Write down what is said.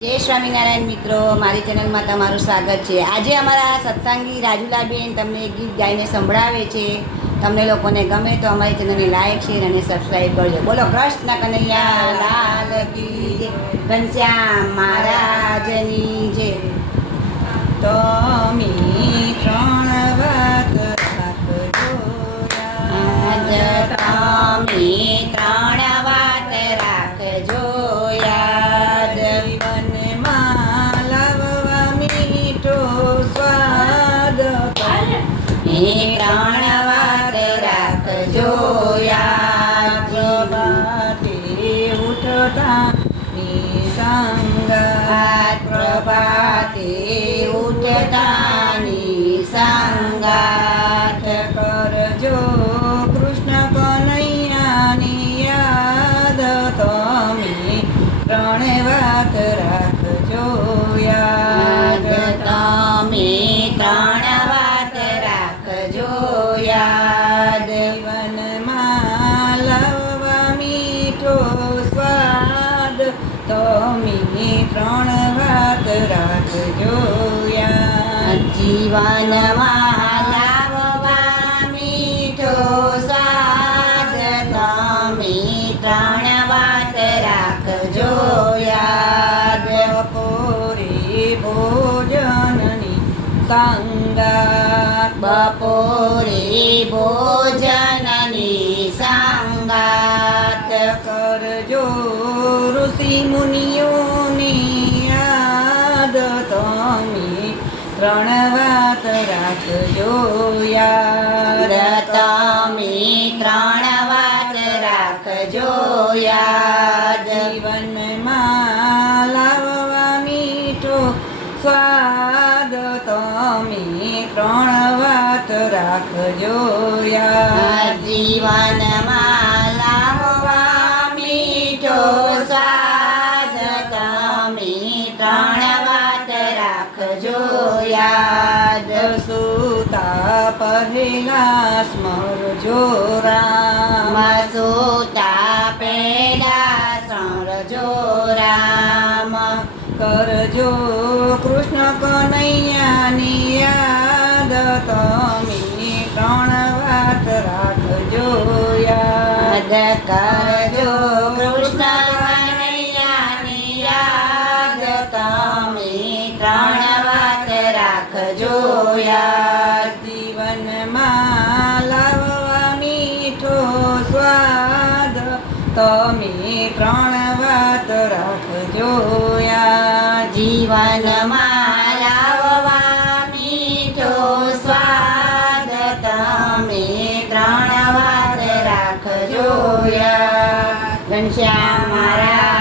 જય સ્વામિનારાયણ મિત્રો, મારી ચેનલમાં તમારું સ્વાગત છે। આજે અમારા સત્સંગી રાજુલાબેન તમને એક ગીત ગાઈને સંભળાવે છે। તમને લોકોને ગમે તો અમારી ચેનલને લાઈક શેર અને સબસ્ક્રાઈબ કરજો। બોલો કૃષ્ણ કનૈયા લાલ કી જય, ઘનશ્યામ મહારાજની જય। તમે ત્રણ વાત રાખજો આજ તમે ત્રણ વાત રાખજો યાદ। જીવનમાં લાવવા મીઠો સ્વાદ ત્રણ વાત રાખજો યાદ। પ્રભાતે ઉઠતા નિસંગાત પ્રભાતે ઉઠતાની સંગાત કરજો કૃષ્ણ કનૈયાની યાદ। તમે ત્રણ વાત રાખજો યાદ। તમે ત્રણ વાત રાખજો યાદ। જીવનમાં લાવવા મીઠો સ્વાદ તમે ત્રણ વાત રાખજો યાદ। જીવનમાં લાવવા મીઠો સ્વાદ તમે ત્રણ વાત રાખજો યાદ। બપોરે ભોજનની સંગાત બપોરે ભોજનની સંગાત કરજો ઋષિ મુનિઓની યાદ। તમે ત્રણ વાત રાખજો યાદ। તમે ત્રણ વાત રાખજો યાદ। જીવનમાં લાવવા મીઠો સ્વાદ તમે ત્રણ વાત રાખજો યાદ। જીવનમાં લાવવા મીઠો સ્વાદ તમે ત્રણ વાત રાખજો યાદ। સૂતા પહેલા સ્મરજો રામ સૂતા પેલા સ્મરજો રામ। કરજો કૃષ્ણ કનૈયાની યાદ। તમે ત્રણ વાત રાખજો યાદ। કરજો કૃષ્ણ કનૈયાની યાદ તમે ત્રણ વાત રાખજો યાદ। જીવનમાં લાવવા મીઠો સ્વાદ તમે ત્રણ વાત રાખજો યાદ। જીવનમાં લાવવા મીઠો સ્વાદ તમે ત્રણ વાત રાખજો યાદ। ઘનશ્યામ મહારાજ